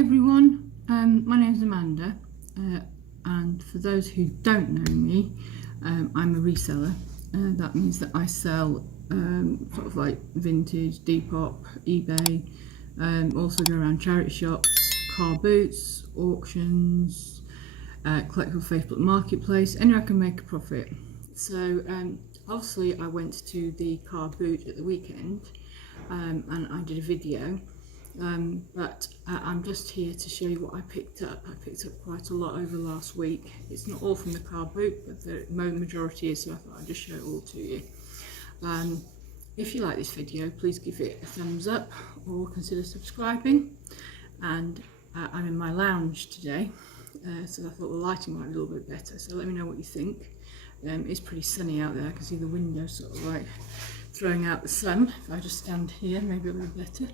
everyone, my name's Amanda, and for those who don't know me, I'm a reseller. That means that I sell sort of like vintage, Depop, eBay, also go around charity shops, Carboots, auctions, collectible Facebook Marketplace, anywhere I can make a profit. So obviously I went to the Carboot at the weekend and I did a video. But I'm just here to show you what I picked up. I picked up quite a lot over last week. It's not all from the Carboot, but the majority is, so I thought I'd just show it all to you. If you like this video, please give it a thumbs up or consider subscribing. And I'm in my lounge today, so I thought the lighting might be a little bit better, so let me know what you think. It's pretty sunny out there. I can see the window sort of like throwing out the sun. If I just stand here, maybe it'll be better.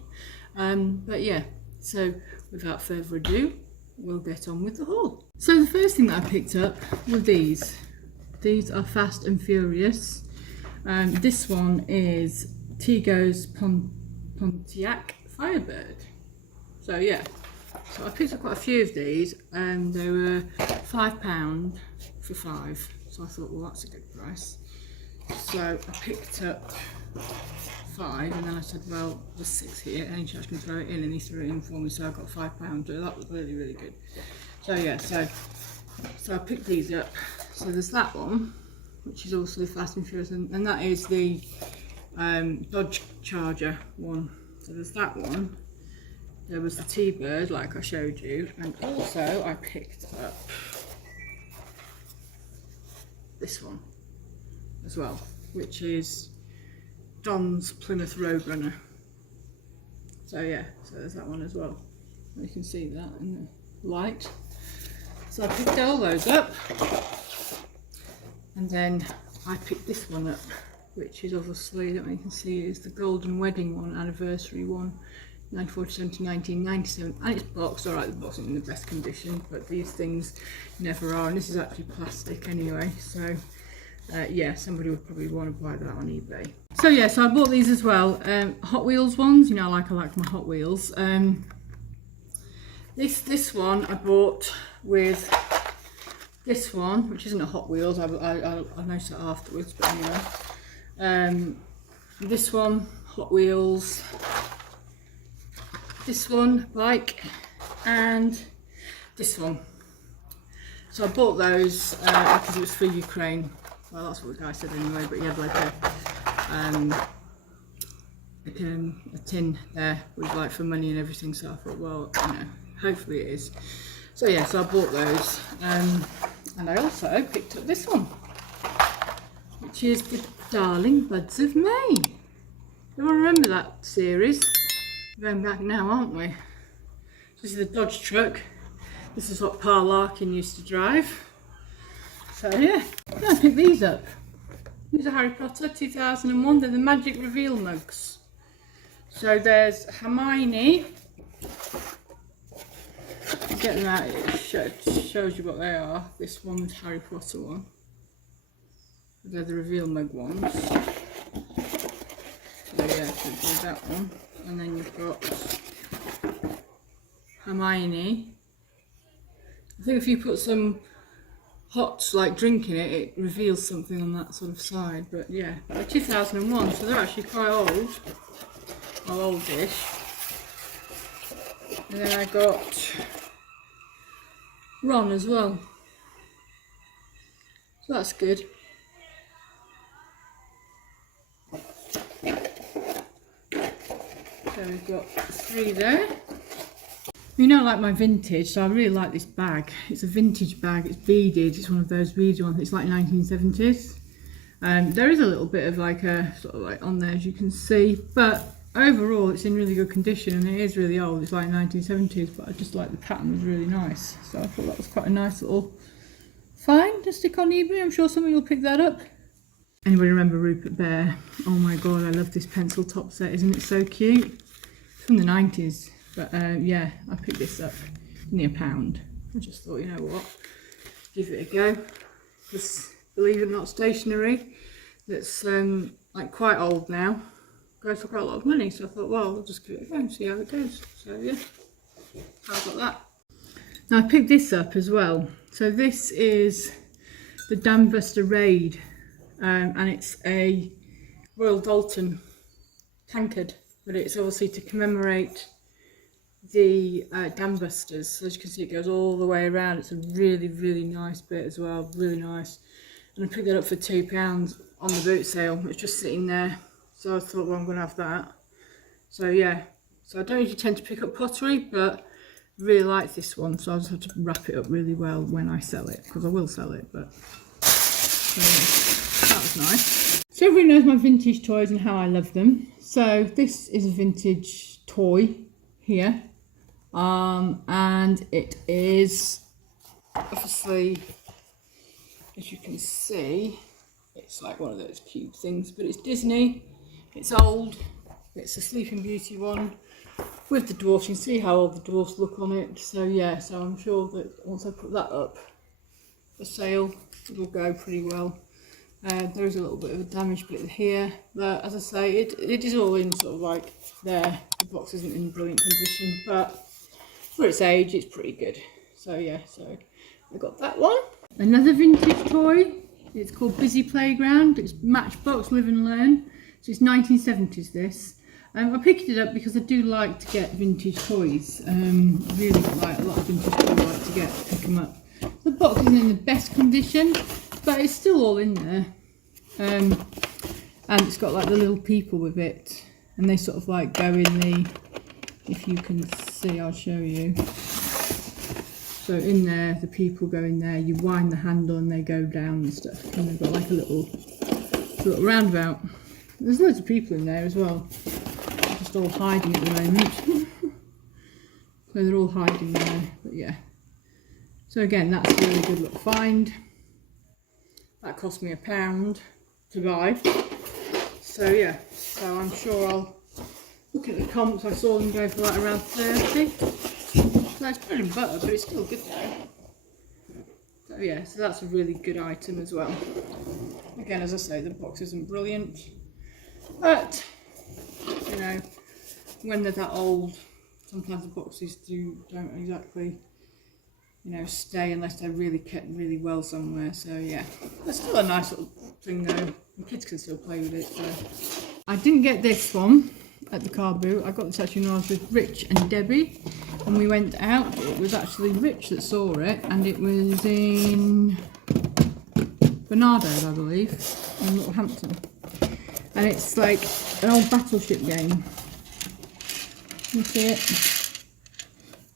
But yeah, so without further ado, we'll get on with the haul. So the first thing that I picked up were these. These are Fast and Furious. This one is Tigo's Pontiac Firebird. So yeah, so I picked up quite a few of these and they were £5 for 5. So I thought, well, that's a good price. So I picked up 5 and then I said, well, there's 6 here, any chance can throw it in, and he threw it in for me, so I got £5. So that was really good. So yeah, so I picked these up. So there's that one, which is also the Fast and Furious, and that is the Dodge Charger one. So there's that one. There was the T-Bird, like I showed you, and also I picked up this one as well, which is Don's Plymouth Roadrunner. So yeah, so there's that one as well. You can see that in the light. So I picked all those up, and then I picked this one up, which is obviously, that you can see, is the Golden Wedding one, anniversary one, 1947 to 1997, and it's boxed. Alright, the box isn't in the best condition, but these things never are, and this is actually plastic anyway, so yeah, somebody would probably want to buy that on eBay. So yeah, so I bought these as well, Hot Wheels ones. You know, I like my Hot Wheels. This one I bought with this one, which isn't a Hot Wheels. I noticed that afterwards, but anyway. This one, Hot Wheels. This one, bike, and this one. So I bought those because it was for Ukraine. Well, that's what the guy said anyway, but he had like a tin there with like for money and everything, so I thought, well, you know, hopefully it is. So yeah, so I bought those, and I also picked up this one, which is the Darling Buds of May. Everyone remember that series? We're going back now, aren't we? This is the Dodge truck. This is what Pa Larkin used to drive. So yeah, I picked these up. These are Harry Potter 2001. They're the Magic Reveal mugs. So there's Hermione. Get them out. It shows you what they are. This one's Harry Potter one. They're the Reveal mug ones. So yeah, so do that one. And then you've got Hermione. I think if you put some hot like drink in it, it reveals something on that sort of side. But yeah, they're 2001, so they're actually quite old, well, oldish. And then I got Ron as well, so that's good. So we've got 3 there. You know, like my vintage, so I really like this bag. It's a vintage bag, it's beaded, it's one of those beaded ones, it's like 1970s. There is a little bit of like a, sort of like on there as you can see, but overall it's in really good condition, and it is really old, it's like 1970s, but I just like the pattern was really nice. So I thought that was quite a nice little find to stick on eBay. I'm sure somebody will pick that up. Anybody remember Rupert Bear? Oh my god, I love this pencil top set, isn't it so cute? It's from the 90s. But yeah, I picked this up, near £1. I just thought, you know what, give it a go. This, believe it or not, stationery that's like quite old now, goes for quite a lot of money. So I thought, well, I'll just give it a go and see how it goes. So yeah, How about that? Now I picked this up as well. So this is the Dam Buster Raid, and it's a Royal Dalton tankard, but it's obviously to commemorate the Dam Busters. So as you can see, it goes all the way around. It's a really, really nice bit as well, really nice. And I picked that up for £2 on the boot sale. It's just sitting there, so I thought, well, I'm going to have that. So yeah, so I don't usually tend to pick up pottery, but I really like this one, so I'll just have to wrap it up really well when I sell it, because I will sell it. But so, yeah, that was nice. So everybody knows my vintage toys and how I love them. So this is a vintage toy here, and it is obviously, as you can see, it's like one of those cube things, but it's Disney, it's old, it's a Sleeping Beauty one with the dwarfs. You can see how old the dwarfs look on it. So yeah, so I'm sure that once I put that up for sale, it'll go pretty well. There is a little bit of a damaged bit here, but as I say, it is all in sort of like there. The box isn't in brilliant condition, but for its age, it's pretty good. So yeah, so I got that one. Another vintage toy, it's called Busy Playground. It's Matchbox Live and Learn. So it's 1970s this. I picked it up because I do like to get vintage toys. I really like a lot of vintage toys I like to pick them up. The box isn't in the best condition, but it's still all in there. And it's got like the little people with it, and they sort of like go in the, if you can see, I'll show you. So in there, the people go in there, you wind the handle and they go down and stuff. And they've got like a little roundabout. There's loads of people in there as well. They're just all hiding at the moment. So they're all hiding there, but yeah. So again, that's a really good little find. That cost me £1 to buy. So yeah, so I'm sure I'll look at the comps. I saw them go for like around 30. So it's bread and butter, but it's still good though. So yeah, so that's a really good item as well. Again, as I say, the box isn't brilliant, but you know, when they're that old, sometimes the boxes don't exactly, you know, stay unless they're really kept really well somewhere. So yeah, it's still a nice little thing though. The kids can still play with it. So I didn't get this one at the Carboot. I got this actually when I was with Rich and Debbie, and we went out. It was actually Rich that saw it, and it was in Barnardo's, I believe, in Littlehampton. And it's like an old battleship game. You see it?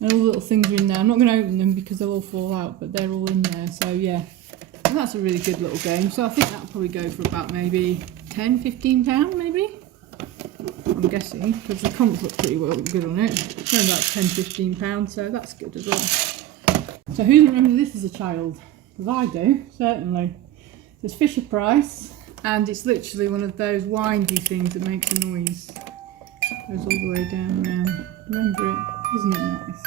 And all the little things are in there. I'm not going to open them because they'll all fall out, but they're all in there. So yeah, and that's a really good little game. So I think that'll probably go for about maybe £10–15 maybe. I'm guessing, because the comps look pretty well good on it. It's only about £10–15, so that's good as well. So who remembers this as a child? Because I do, certainly. There's Fisher Price, and it's literally one of those windy things that makes a noise. Goes all the way down now. Remember it? Isn't it nice?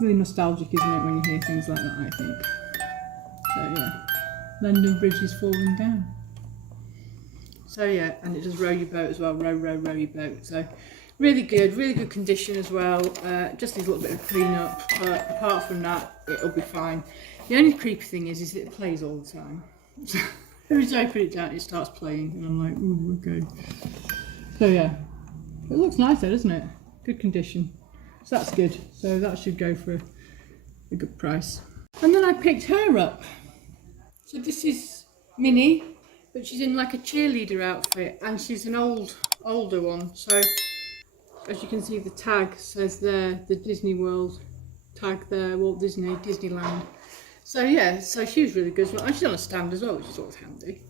Really nostalgic, isn't it, when you hear things like that, I think. So yeah, London Bridge is falling down. So yeah, and it does row your boat as well, row your boat. So really good condition as well. Just needs a little bit of clean up, but apart from that, it'll be fine. The only creepy thing is it plays all the time. So every time I put it down, it starts playing, and I'm like, ooh, okay. So yeah, it looks nice though, doesn't it? Good condition. So that's good. So that should go for a good price. And then I picked her up. So this is Minnie, but she's in like a cheerleader outfit, and she's an older one. So as you can see, the tag says there, the Disney World tag there, Walt Disney, Disneyland. So yeah, so she was really good. And she's on a stand as well, which is always handy.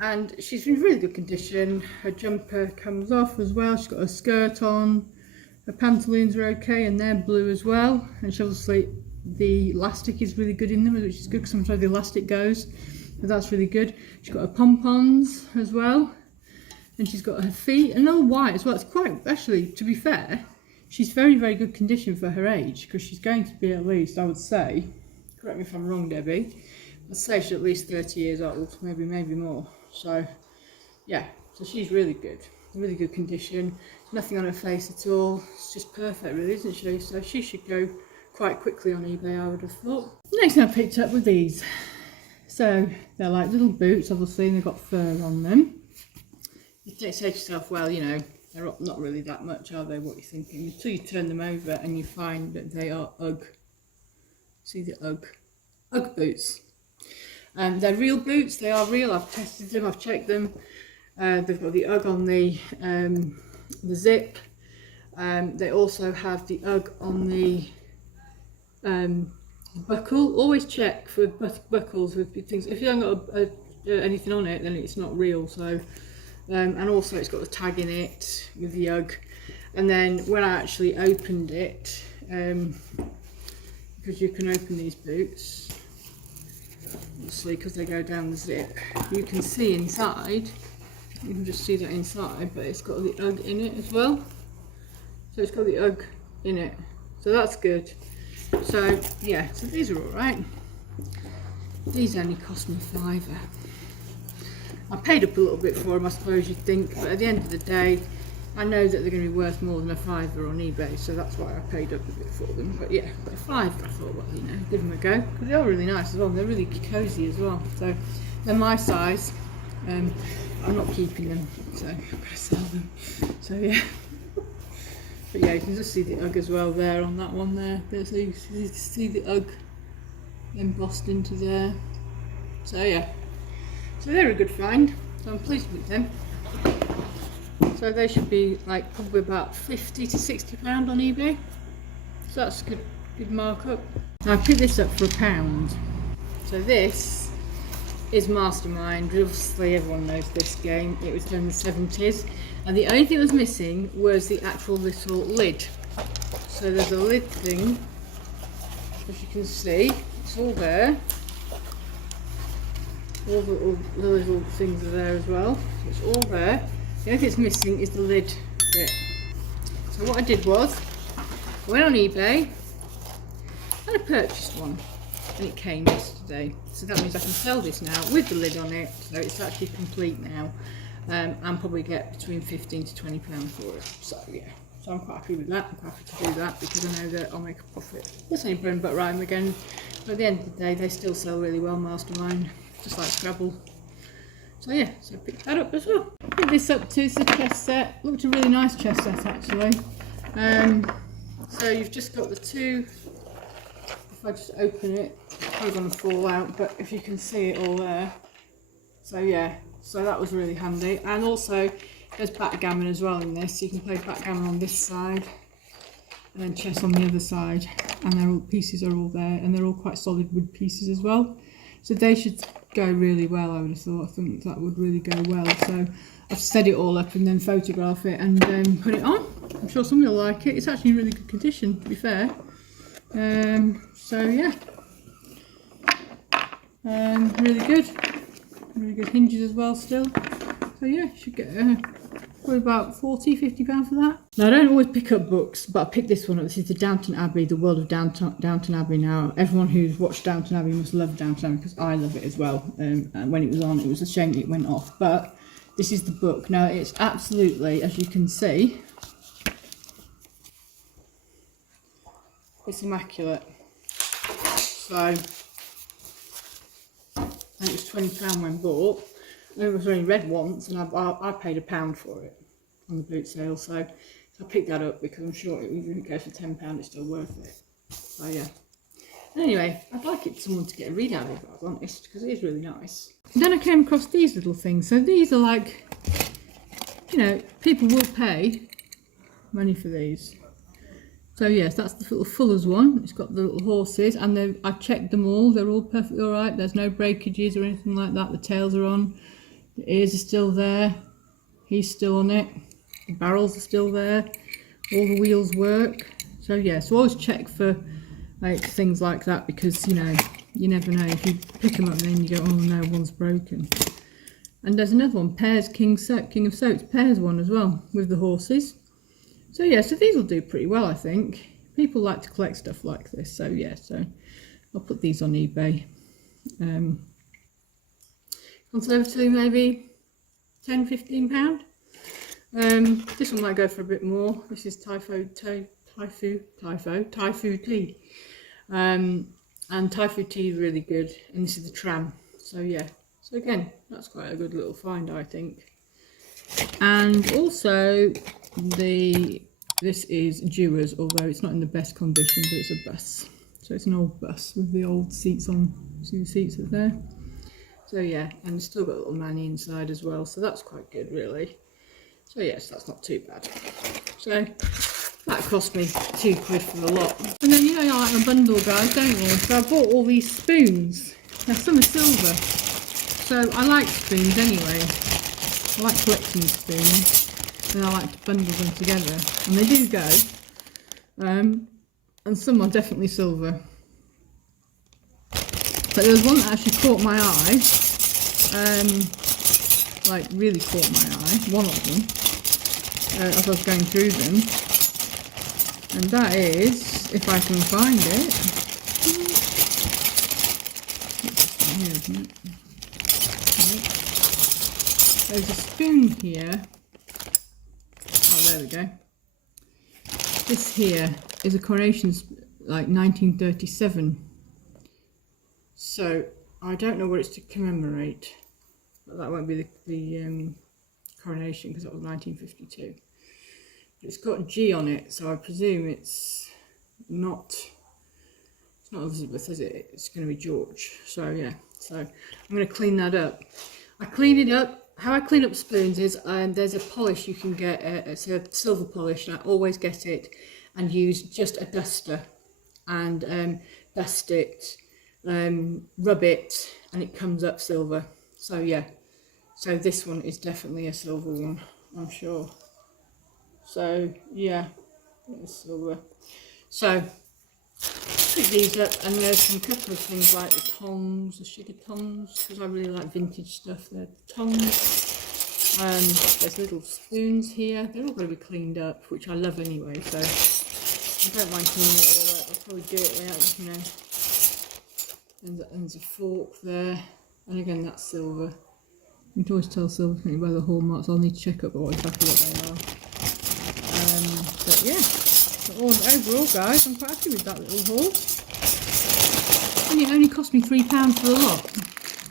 And she's in really good condition. Her jumper comes off as well. She's got a skirt on. Her pantaloons are okay, and they're blue as well. And she obviously, the elastic is really good in them, which is good because sometimes the elastic goes. But that's really good. She's got her pom-poms as well. And she's got her feet, and they're all white as well. It's quite, actually, to be fair, she's very, very good condition for her age, because she's going to be at least, I would say, correct me if I'm wrong, Debbie, I'd say she's at least 30 years old, maybe more. So, yeah, so she's really good. really good condition. Nothing on her face at all. It's just perfect really, isn't she? So she should go quite quickly on eBay, I would have thought. Next thing I picked up were these. So they're like little boots, obviously, and they've got fur on them. You say to yourself, well, you know, they're not really that much, are they? What are you thinking? Until you turn them over and you find that they are UGG. See the UGG boots. They're real boots. They are real. I've tested them. I've checked them. They've got the UGG on the zip. They also have the UGG on the buckle. Always check for buckles with things. If you haven't got anything on it, then it's not real. So, and also it's got the tag in it with the UGG. And then when I actually opened it, because you can open these boots, obviously because they go down the zip, you can see inside. You can just see that inside, but it's got the UGG in it as well. So it's got the UGG in it, so that's good. So yeah, so these are all right. These only cost me £5. I paid up a little bit for them, I suppose you'd think, but at the end of the day, I know that they're going to be worth more than a £5 on eBay, so that's why I paid up a bit for them. But yeah, a £5, I thought, well, you know, give them a go, because they are really nice as well. They're really cosy as well. So they're my size. I'm not keeping them, so I'm going to sell them. So yeah. But yeah, you can just see the UGG as well there on that one there. So you can see the UGG embossed into there. So yeah. So they're a good find. So I'm pleased with them. So they should be like probably about £50 to £60 on eBay. So that's a good markup. Now I picked this up for £1. So this is Mastermind. Obviously everyone knows this game. It was done in the 70s. And the only thing that was missing was the actual little lid. So there's a lid thing, as you can see. It's all there. All the little things are there as well. It's all there. The only thing that's missing is the lid bit. So what I did was, I went on eBay and I purchased one. And it came yesterday. So that means I can sell this now with the lid on it. So it's actually complete now. And probably get between £15 to £20 for it. So yeah, so I'm quite happy with that. I'm quite happy to do that because I know that I'll make a profit. This ain't bread and butter rhyme again, but at the end of the day, they still sell really well, Mastermind, just like Scrabble. So yeah, so I picked that up as well. I picked this up too. It's a chess set. Looked a really nice chess set actually. So you've just got the two. If I just open it, it's probably going to fall out, but if you can see it all there. So yeah. So that was really handy, and also there's backgammon as well in this. So you can play backgammon on this side, and then chess on the other side, and their pieces are all there, and they're all quite solid wood pieces as well. So they should go really well. I would have thought. I think that would really go well. So I've set it all up and then photograph it and put it on. I'm sure somebody will like it. It's actually in really good condition, to be fair. So yeah, really good. Really good hinges as well still. So yeah, should get probably about £40, £50 for that. Now I don't always pick up books, but I picked this one up. This is the Downton Abbey, the world of Downton Abbey. Now everyone who's watched Downton Abbey must love Downton Abbey because I love it as well. And when it was on, it was a shame that it went off. But this is the book. Now it's absolutely, as you can see, it's immaculate. So. And it was £20 when bought. It was only read once, and I paid £1 for it on the boot sale. So I picked that up because I'm sure even if it goes for £10, it's still worth it. So yeah. Anyway, I'd like someone to get a read out of it, if I was honest, because it is really nice. And then I came across these little things. So these are like, you know, people will pay money for these. So yes, that's the little Fuller's one. It's got the little horses, and I checked them all. They're all perfectly all right. There's no breakages or anything like that. The tails are on. The ears are still there. He's still on it. The barrels are still there. All the wheels work. So yeah, so always check for like things like that because you know you never know. If you pick them up and then you go, oh no, one's broken. And there's another one, Pears King of Soaps, Pears one as well with the horses. So yeah, so these will do pretty well, I think. People like to collect stuff like this, so yeah, so I'll put these on eBay. Conservatively maybe £10, £15. This one might go for a bit more. This is Thai food tea. And Thai food tea is really good. And this is the tram. So yeah. So again, that's quite a good little find, I think. And also this is Dewars, although it's not in the best condition, but it's a bus. So it's an old bus with the old seats on. See the seats are there. So yeah, and it's still got a little manny inside as well. So that's quite good, really. So yes, that's not too bad. So that cost me £2 for the lot. And then you know you like a bundle, guys, don't you? So I bought all these spoons. Now some are silver. So I like spoons anyway. I like collecting spoons. And I like to bundle them together. And they do go. And some are definitely silver. But there was one that actually caught my eye. Like really caught my eye. One of them. As I was going through them. And that is, if I can find it. Here, isn't it? There's a spoon here. Oh, there we go. This here is a coronation, like 1937. So I don't know what it's to commemorate, but that won't be the coronation because that was 1952. But it's got G on it, so I presume it's not Elizabeth, is it? It's going to be George. So yeah, so I'm going to clean that up. I clean it up. How I clean up spoons is there's a polish you can get. It's a silver polish, and I always get it and use just a duster and dust it. Rub it and it comes up silver. So yeah, so this one is definitely a silver one, I'm sure. So yeah, it's silver. So pick these up, and there's some couple of things like the tongs, the sugar tongs, because I really like vintage stuff. They're the tongs. There's little spoons here. They're all going to be cleaned up, which I love anyway, so I don't mind cleaning it all up. I'll probably do it without, you know. And there's a fork there, and again that's silver. You can always tell silver by the hallmarks. I'll need to check up exactly what they are. But yeah, so overall, guys, I'm quite happy with that little haul. And it only cost me £3 for the lot.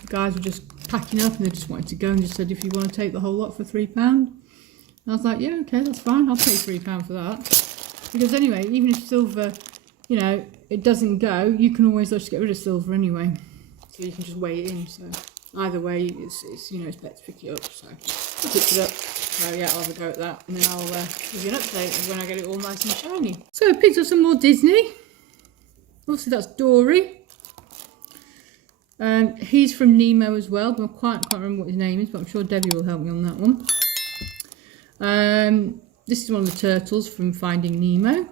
The guys were just packing up and they just wanted to go and just said, if you want to take the whole lot for £3. And I was like, yeah, okay, that's fine. I'll take £3 for that. Because anyway, even if silver, you know, it doesn't go, you can always just get rid of silver anyway, so you can just weigh it in. So either way, it's you know, it's better to pick it up. So I picked it up. So yeah, I'll have a go at that, and then I'll give you an update of when I get it all nice and shiny. So I picked up some more Disney. Obviously that's Dory. He's from Nemo as well, but I can't remember what his name is, but I'm sure Debbie will help me on that one. This is one of the turtles from Finding Nemo.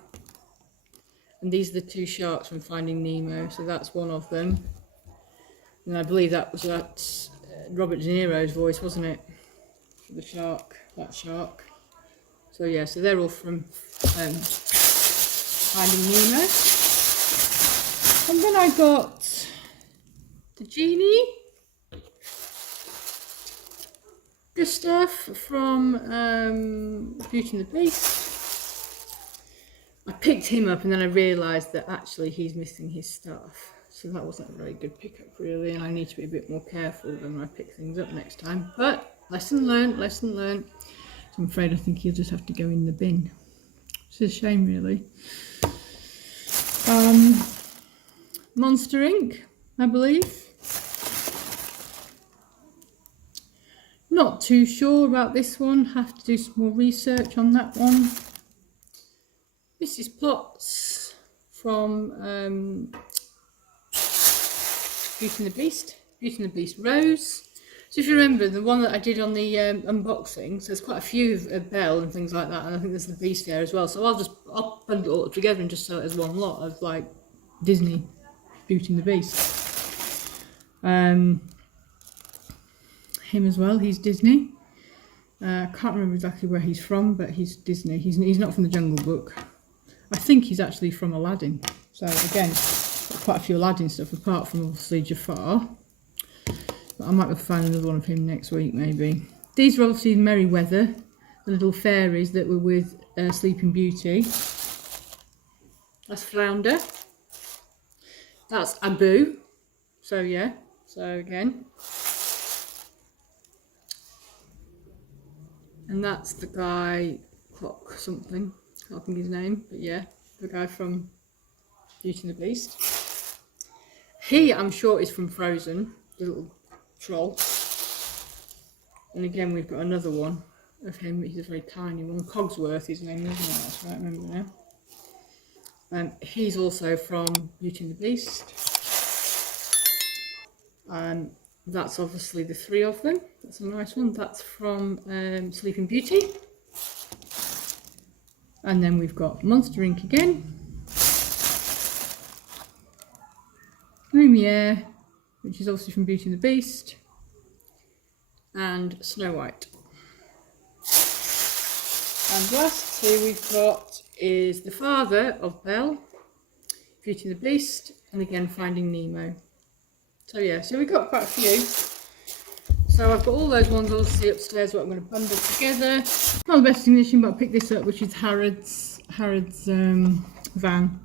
And these are the two sharks from Finding Nemo, so that's one of them. And I believe that was Robert De Niro's voice, wasn't it? For the shark, that shark. So yeah, so they're all from Finding Nemo. And then I got the genie. Gustav from Beauty and the Beast. I picked him up and then I realised that actually he's missing his staff. So that wasn't a very good pickup really, and I need to be a bit more careful when I pick things up next time. But lesson learned, lesson learned. So I'm afraid I think he'll just have to go in the bin. It's a shame really. Monster Inc., I believe. Not too sure about this one, have to do some more research on that one. Mrs. Potts from Beauty and the Beast. Beauty and the Beast Rose. So if you remember the one that I did on the unboxing, so there's quite a few of Belle and things like that, and I think there's the Beast there as well. So I'll bundle it all together and just sell it as one lot of like Disney Beauty and the Beast. Him as well, he's Disney. I can't remember exactly where he's from, but he's Disney. He's not from the Jungle Book. I think he's actually from Aladdin. So again, quite a few Aladdin stuff apart from obviously Jafar. But I might find another one of him next week maybe. These are obviously Merryweather. the little fairies that were with Sleeping Beauty. That's Flounder. That's Abu. So yeah, so again. And that's the guy, Clock something, can't think his name, but yeah, the guy from Beauty and the Beast. He, I'm sure, is from Frozen, the little troll. And again, we've got another one of him. He's a very tiny one. Cogsworth, his name, isn't it? That's right, I remember now. He's also from Beauty and the Beast. That's obviously the three of them. That's a nice one. That's from Sleeping Beauty. And then we've got Monster Inc. again. Lumiere, which is obviously from Beauty and the Beast. And Snow White. And the last two we've got is the father of Belle, Beauty and the Beast, and again Finding Nemo. So yeah, so we've got quite a few. So I've got all those ones obviously upstairs what I'm going to bundle together. Not the best condition, but I picked this up, which is Harrod's van.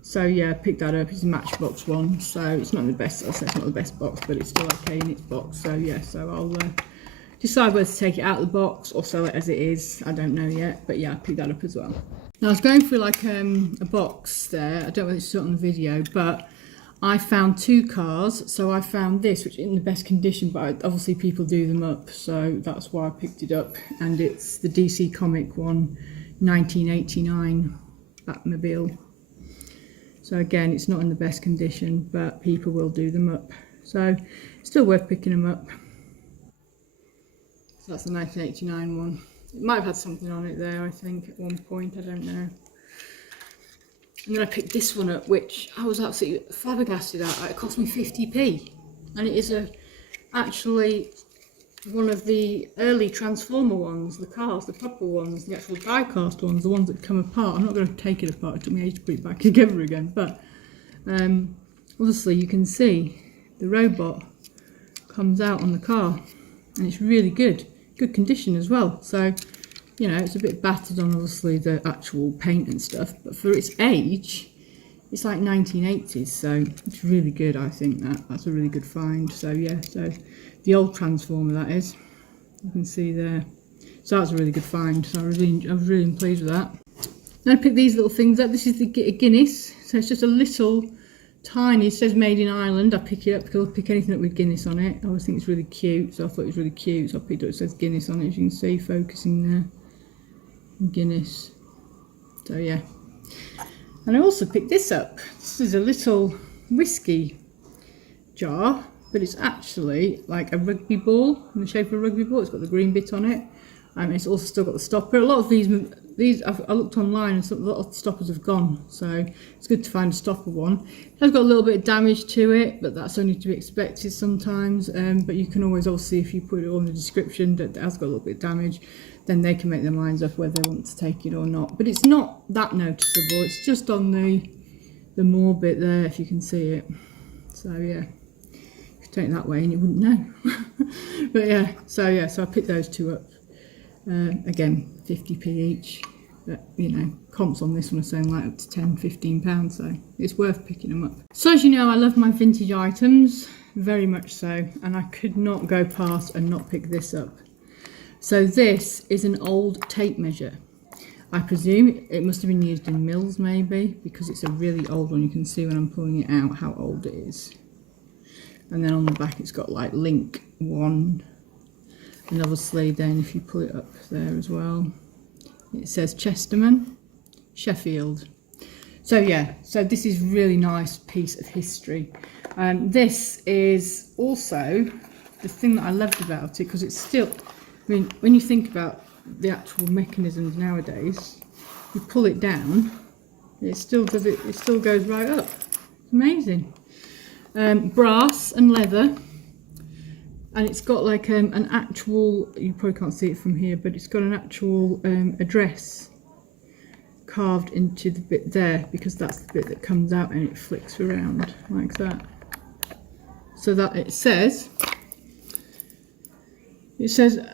So yeah, I picked that up. It's a Matchbox one, so it's not the best. I'll say it's not the best box, but it's still okay in its box. So yeah, so I'll decide whether to take it out of the box or sell it as it is. I don't know yet, but yeah, I picked that up as well. Now I was going through like a box there. I don't know whether it's on the video, but I found two cars. So I found this, which is in the best condition, but obviously people do them up, so that's why I picked it up. And it's the DC Comic one, 1989 Batmobile. So again, it's not in the best condition, but people will do them up. So it's still worth picking them up. So that's the 1989 one. It might have had something on it there, I think, at one point, I don't know. And then I picked this one up, which I was absolutely flabbergasted at. It cost me 50p. And it is actually one of the early Transformer ones, the cars, the proper ones, the actual die-cast ones, the ones that come apart. I'm not going to take it apart, it took me ages to put it back together again. But obviously you can see the robot comes out on the car. And it's really good condition as well. So, you know, it's a bit battered on obviously the actual paint and stuff, but for its age, it's like 1980s, so it's really good. I think that's a really good find. So yeah, so the old Transformer that is, you can see there. So that's a really good find. So I was really pleased with that. Then I picked these little things up. This is the Guinness. So it's just a little tiny, it says made in Ireland. I pick it up because I'll pick anything up with Guinness on it. I always think it's really cute, so I thought it was really cute, so I picked it up. It says Guinness on it, as you can see, focusing there. Guinness. So yeah. And I also picked this up. This is a little whiskey jar, but it's actually like a rugby ball, in the shape of a rugby ball. It's got the green bit on it. And it's also still got the stopper. A lot of these I looked online and a lot of stoppers have gone, so it's good to find a stopper one. It has got a little bit of damage to it, but that's only to be expected sometimes. But you can always obviously, if you put it on the description that it has got a little bit of damage, then they can make their minds up whether they want to take it or not. But it's not that noticeable. It's just on the more bit there, if you can see it. So yeah, you could take it that way and you wouldn't know. But yeah, so I picked those two up. Again, 50p each, but you know, comps on this one are saying like up to £10–15, so it's worth picking them up. So as you know, I love my vintage items, very much so, and I could not go past and not pick this up. So this is an old tape measure. I presume it must have been used in mills maybe, because it's a really old one. You can see when I'm pulling it out how old it is. And then on the back it's got like link 1. And obviously then if you pull it up there as well, it says Chesterman, Sheffield. So yeah, so this is really nice piece of history. This is also the thing that I loved about it, because it's still, I mean, when you think about the actual mechanisms nowadays, you pull it down, it still does it, it still goes right up. It's amazing. Brass and leather. And it's got like an actual, you probably can't see it from here, but it's got an actual address carved into the bit there, because that's the bit that comes out and it flicks around like that. So that it says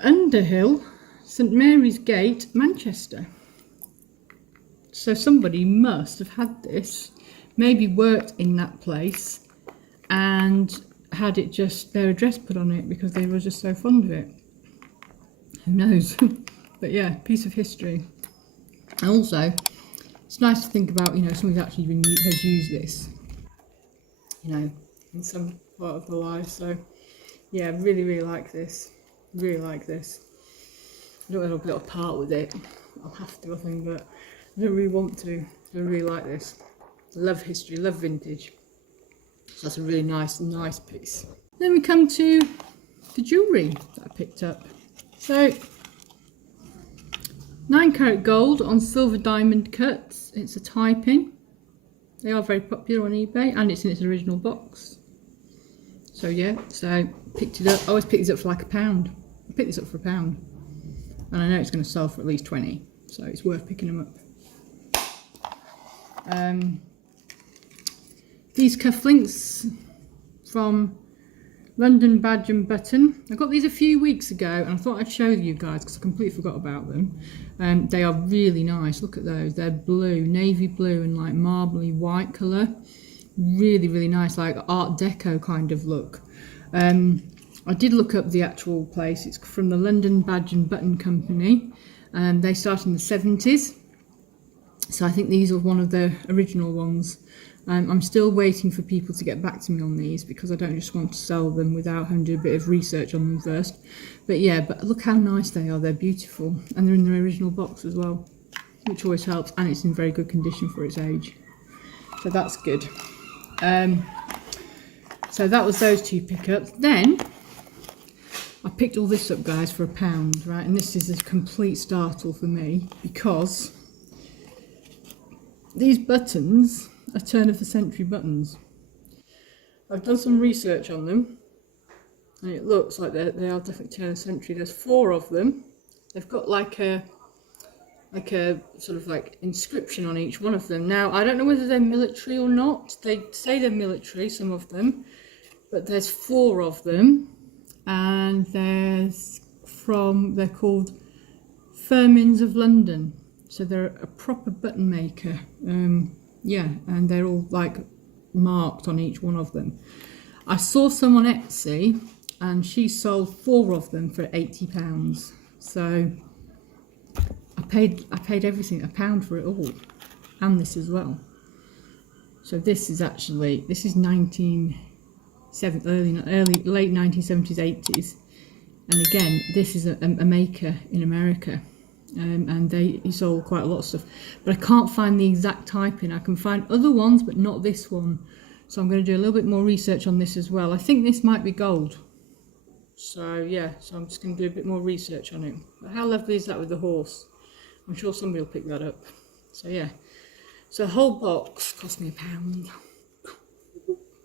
Underhill St Mary's Gate, Manchester. So somebody must have had this, maybe worked in that place and had it just their address put on it because they were just so fond of it. Who knows? But yeah, piece of history. And also, it's nice to think about, you know, somebody's actually has used this, you know, in some part of their life. So yeah, really like this. Really like this. I don't know if I'll be able to part with it. I'll have to, I think, but I don't really want to. I really like this. Love history, love vintage. So that's a really nice piece. Then we come to the jewellery that I picked up. So 9-carat gold on silver diamond cuts. It's a tie-pin. They are very popular on eBay, and it's in its original box. So yeah, so picked it up. I always pick these up for like £1. I picked this up for £1, and I know it's going to sell for at least 20, so it's worth picking them up. These cufflinks from London Badge and Button. I got these a few weeks ago and I thought I'd show you guys because I completely forgot about them. They are really nice. Look at those. They're blue, navy blue and like marbly white colour. Really nice, like Art Deco kind of look. I did look up the actual place. It's from the London Badge and Button Company. They started in the 70s. So I think these are one of the original ones. I'm still waiting for people to get back to me on these because I don't just want to sell them without having to do a bit of research on them first. But yeah, but look how nice they are. They're beautiful. And they're in their original box as well, which always helps. And it's in very good condition for its age. So that's good. So that was those two pickups. Then I picked all this up, guys, for £1, right? And this is a complete startle for me because these buttons are turn of the century buttons. I've done some research on them and it looks like they are definitely turn of the century. There's 4 of them. They've got like a sort of like inscription on each one of them. Now I don't know whether they're military or not. They say they're military, some of them, but there's 4 of them, and they're called Firmins of London. So they're a proper button maker. Yeah, and they're all like marked on each one of them. I saw some on Etsy and she sold 4 of them for £80. So I paid everything, £1 for it all, and this as well. So this is late 1970s, 80s, and again this is a maker in America. And he sold quite a lot of stuff, but I can't find the exact typing. I can find other ones, but not this one. So I'm going to do a little bit more research on this as well. I think this might be gold. So yeah, so I'm just going to do a bit more research on it. But how lovely is that with the horse? I'm sure somebody will pick that up. So yeah, so the whole box cost me £1.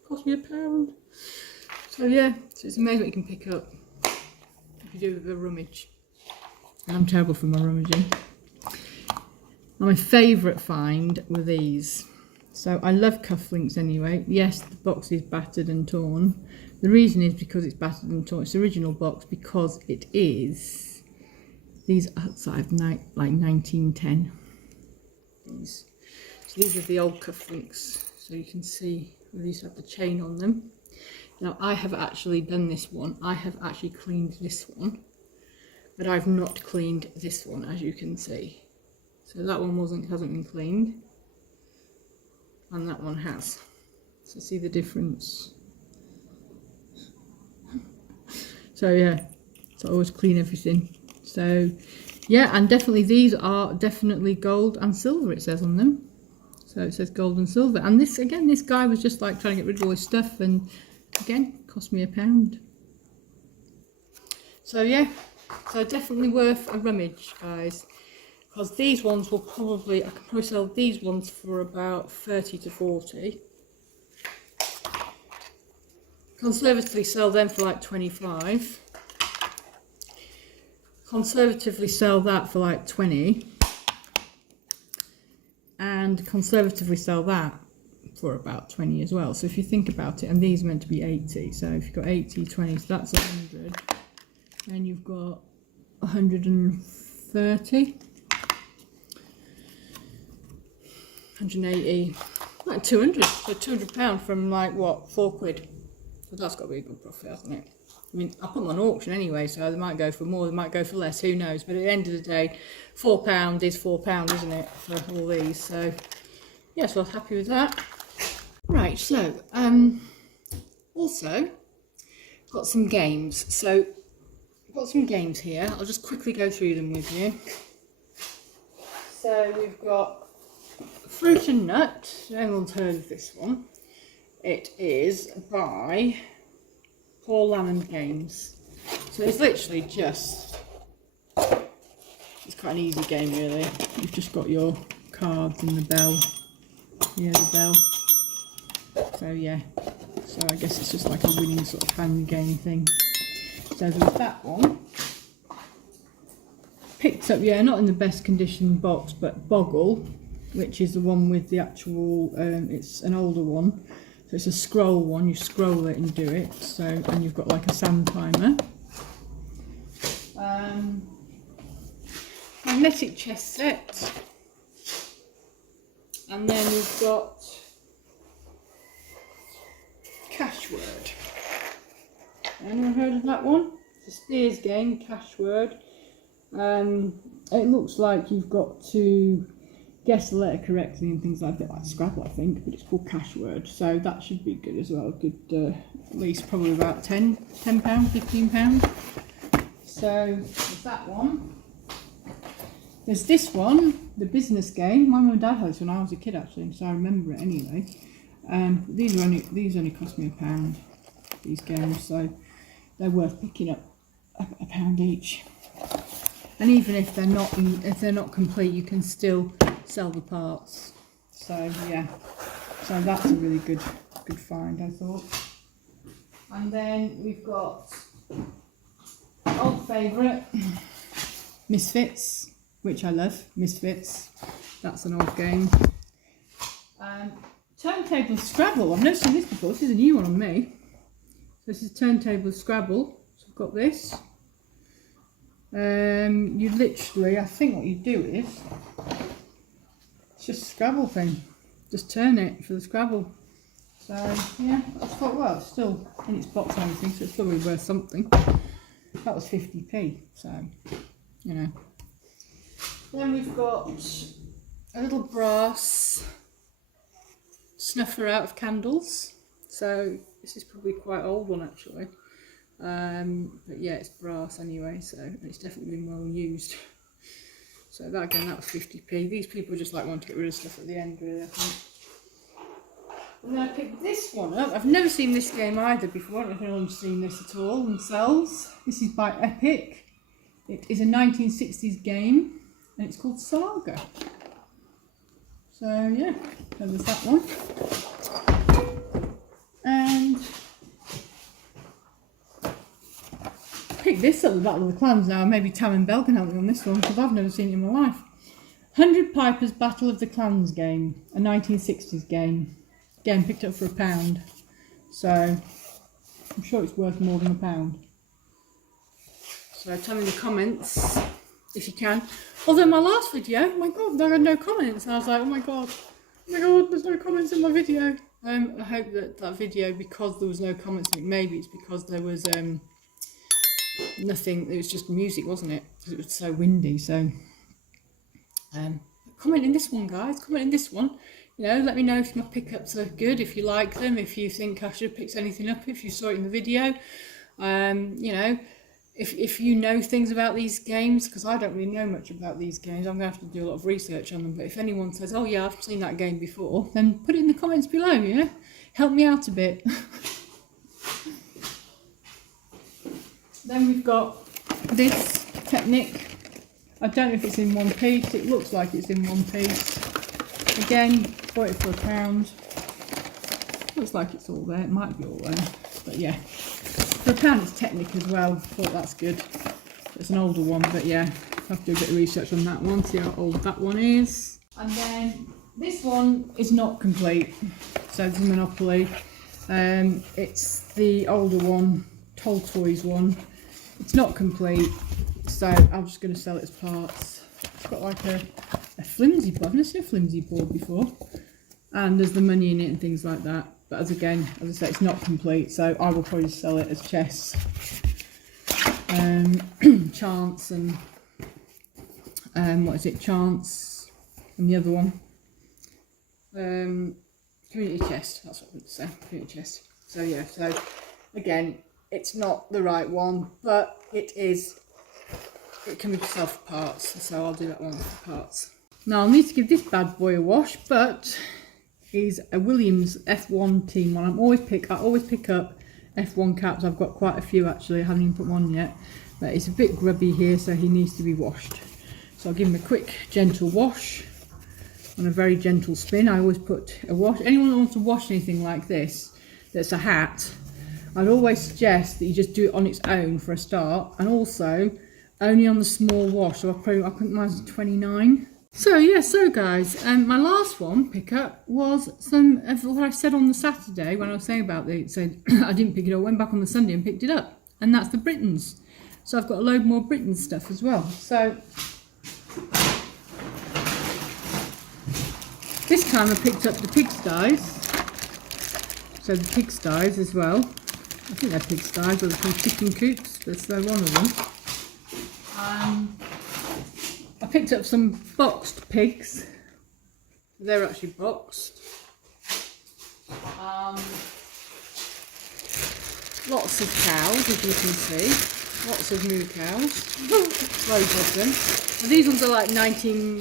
Cost me £1. So yeah, so it's amazing what you can pick up if you do the rummage. I'm terrible for my rummaging. And my favourite find were these. So I love cufflinks anyway. Yes, the box is battered and torn. The reason is because it's battered and torn. It's the original box because it is. These are outside like 1910. So these are the old cufflinks. So you can see these have the chain on them. Now I have actually done this one. I have actually cleaned this one. But I've not cleaned this one, as you can see. So that one hasn't been cleaned, and that one has. So see the difference. So yeah, so I always clean everything. So yeah, and definitely these are definitely gold and silver, it says on them. So it says gold and silver. And this, again, this guy was just like trying to get rid of all his stuff, and again, cost me £1. So yeah. So definitely worth a rummage, guys, because these ones will I can probably sell these ones for about 30 to 40. Conservatively sell them for like 25. Conservatively sell that for like 20. And conservatively sell that for about 20 as well. So if you think about it, and these are meant to be 80. So if you've got 80, 20, so that's 100. And you've got 130, 180, like 200, so £200 from like what, £4. So that's got to be a good profit, hasn't it? I mean, I put them on auction anyway, so they might go for more, they might go for less, who knows? But at the end of the day, £4 is £4, isn't it, for all these? So, yeah, so I was happy with that. Right, so, also, got some games. So, I've got some games here. I'll just quickly go through them with you. So, we've got Fruit and Nut. Everyone's heard of this one. It is by Paul Lamond Games. So it's literally just, it's quite an easy game really. You've just got your cards and the bell. Yeah, the bell. So yeah, so I guess it's just like a winning sort of hand game thing. So there's that one. Picked up, yeah, not in the best condition box, but Boggle, which is the one with the actual, it's an older one. So it's a scroll one, you scroll it and do it, so, and you've got like a sand timer. Magnetic chess set. And then we've got Cash Word. Anyone heard of that one? It's a steers game, Cash Word. It looks like you've got to guess the letter correctly and things like that, like Scrabble I think, but it's called Cash Word, so that should be good as well. Good, at least probably about £10, £15. So there's that one. There's this one, the business game. My mum and dad had this when I was a kid actually, so I remember it anyway. These only cost me £1. These games, so they're worth picking up £1 each. And even if they're not complete, you can still sell the parts. So yeah, so that's a really good find, I thought. And then we've got old favourite, Misfits, which I love. Misfits, that's an old game. Turntable Scrabble. I've never seen this before. This is a new one on me. So this is Turntable Scrabble. So I've got this. You literally, I think what you do is, it's just a Scrabble thing. Just turn it for the Scrabble. So yeah, that's quite well. It's still in its box and everything, so it's probably worth something. That was 50p, so you know. Then we've got a little brass snuffer out of candles. So this is probably quite an old one actually. But yeah, it's brass anyway, so it's definitely been well used. So that again, that was 50p. These people just like want to get rid of stuff at the end, really, I think. And then I picked this one up. I've never seen this game either before. I don't know if anyone's seen this at all themselves. This is by Epic. It is a 1960s game, and it's called Saga. So yeah, so there's that one. And pick this up, the Battle of the Clans now. Maybe Tam and Bell can help me on this one because I've never seen it in my life. 100 Pipers Battle of the Clans game, a 1960s game. Again, picked up for £1. So I'm sure it's worth more than £1. So tell me in the comments if you can. Although my last video, oh my god, there are no comments. And I was like, oh my god, there's no comments in my video. I hope that video, because there was no comments in it, maybe it's because there was nothing, it was just music, wasn't it? Because it was so windy. So comment in this one, guys, comment in this one. You know, let me know if my pickups are good, if you like them, if you think I should have picked anything up, if you saw it in the video. You know, if you know things about these games, because I don't really know much about these games. I'm going to have to do a lot of research on them. But if anyone says, oh yeah, I've seen that game before, then put it in the comments below, you know? Help me out a bit. Then we've got this Technic. I don't know if it's in one piece. It looks like it's in one piece. Again, bought it for £1. Looks like it's all there. It might be all there, but yeah. For £1 it's Technic as well. Thought that's good. It's an older one, but yeah, I'll have to do a bit of research on that one, see how old that one is. And then this one is not complete. So it's a Monopoly. It's the older one, Toll Toys one. It's not complete. So I'm just going to sell it as parts. It's got like a flimsy board. I've never seen a flimsy board before. And there's the money in it and things like that. But as I say, it's not complete, so I will probably sell it as chess, chance, and what is it? Chance, and the other one, community chest. That's what I'm going to say. Community chest. So yeah. So again, it's not the right one, but it is. It can be sold for parts, so I'll do that one for parts. Now I'll need to give this bad boy a wash, but he's a Williams F1 team one. I always pick up F1 caps. I've got quite a few actually. I haven't even put one yet, but it's a bit grubby here, so he needs to be washed. So I'll give him a quick, gentle wash and a very gentle spin. I always put a wash. Anyone that wants to wash anything like this, that's a hat, I'd always suggest that you just do it on its own for a start, and also only on the small wash. So I think mine's 29. So yeah, so guys, my last one pickup was some of what I said on the Saturday when I was saying about the, so I didn't pick it up, went back on the Sunday and picked it up, and that's the Britons. So I've got a load more Britain stuff as well. So this time I picked up the pigsties. So the pigsties as well. I think they're pigsties, or they're called chicken coops. That's one of them. I picked up some boxed pigs. They're actually boxed. Lots of cows, as you can see. Lots of moo cows. Loads of them. And these ones are like between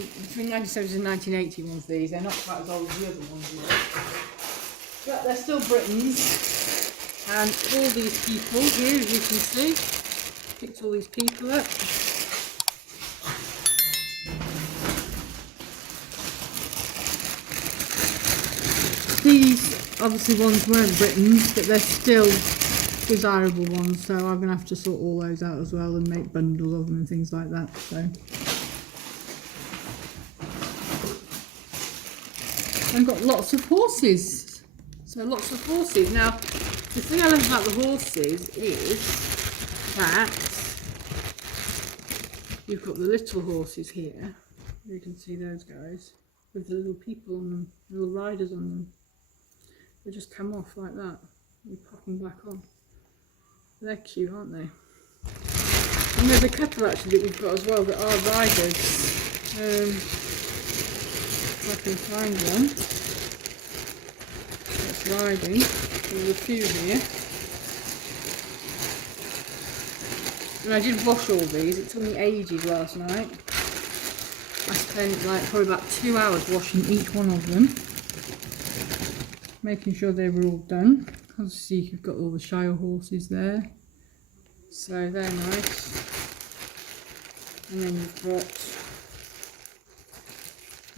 1970 and 1980 ones, these. They're not quite as old as the other ones yet. But they're still Britons. And all these people here, as you can see. Picked all these people up. These obviously ones weren't Britons, but they're still desirable ones, so I'm going to have to sort all those out as well and make bundles of them and things like that. So I've got lots of horses. So lots of horses. Now, the thing I love about the horses is that you've got the little horses here. You can see those guys with the little people on them, little riders on them. They just come off like that. You pop them back on. They're cute, aren't they? And there's a couple actually that we've got as well that are riders. If I can find one that's riding. There's a few here. And I did wash all these. It took me ages last night. I spent like probably about 2 hours washing each one of them, making sure they were all done. Obviously you've got all the Shire horses there, so they're nice. And then you've got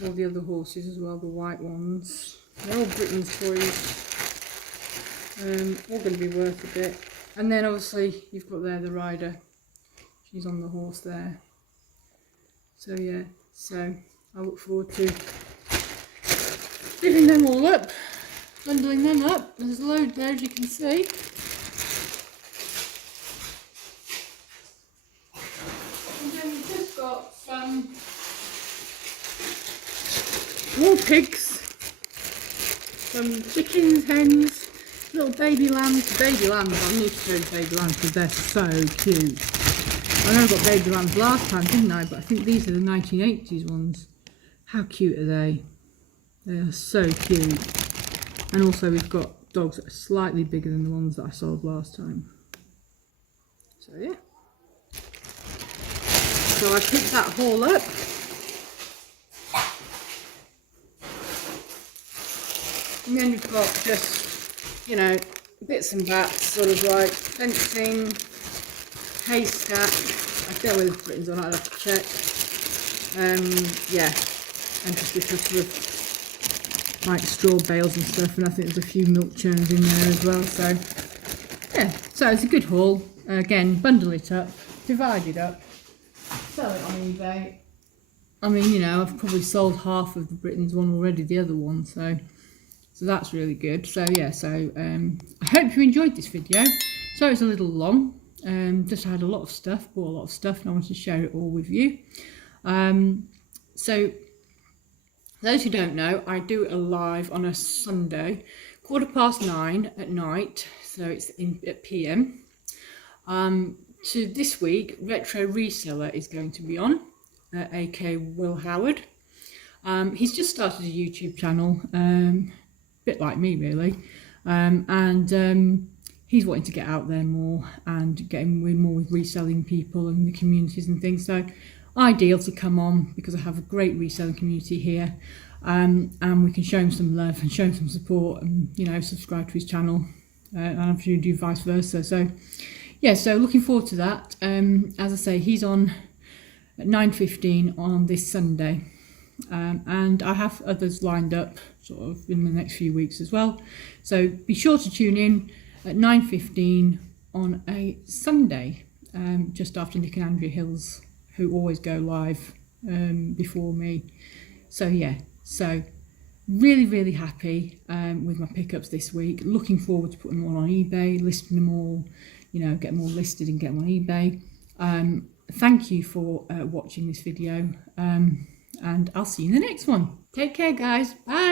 all the other horses as well, the white ones. They're all Britain's toys, all going to be worth a bit. And then obviously you've got there the rider, she's on the horse there. So yeah, so I look forward to giving them all up, bundling them up. There's a load there, as you can see. And then we've just got some more pigs, some chickens, hens, little baby lambs. Baby lambs, I need to show you baby lambs because they're so cute. I know I got baby lambs last time, didn't I? But I think these are the 1980s ones. How cute are they? They are so cute. And also we've got dogs that are slightly bigger than the ones that I sold last time. So yeah. So I picked that haul up. And then you've got just, you know, bits and bats, sort of like fencing, haystack. I don't know whether Britain's on, I'll have to check. Yeah, and just a couple of like straw bales and stuff, and I think there's a few milk churns in there as well. So yeah, so it's a good haul. Again, bundle it up, divide it up, sell it on eBay. I mean, you know, I've probably sold half of the Britain's one already, the other one, so that's really good. So yeah, so I hope you enjoyed this video. So it's a little long. Just had a lot of stuff, bought a lot of stuff, and I wanted to share it all with you. So those who don't know, I do a live on a Sunday, 9:15 at night, so it's at PM. So this week, Retro Reseller is going to be on, aka Will Howard. He's just started a YouTube channel, a bit like me really, and he's wanting to get out there more and getting more with reselling people and the communities and things. So ideal to come on because I have a great reselling community here, and we can show him some love and show him some support, and subscribe to his channel, and I'm sure you do vice versa. So yeah, so looking forward to that. As I say, he's on at 9:15 on this Sunday, and I have others lined up sort of in the next few weeks as well. So be sure to tune in at 9:15 on a Sunday, just after Nick and Andrea Hills, who always go live before me. So yeah, so really happy with my pickups this week. Looking forward to putting them all on eBay, listing them all, get them all listed and get them on eBay. Thank you for watching this video, and I'll see you in the next one. Take care, guys. Bye.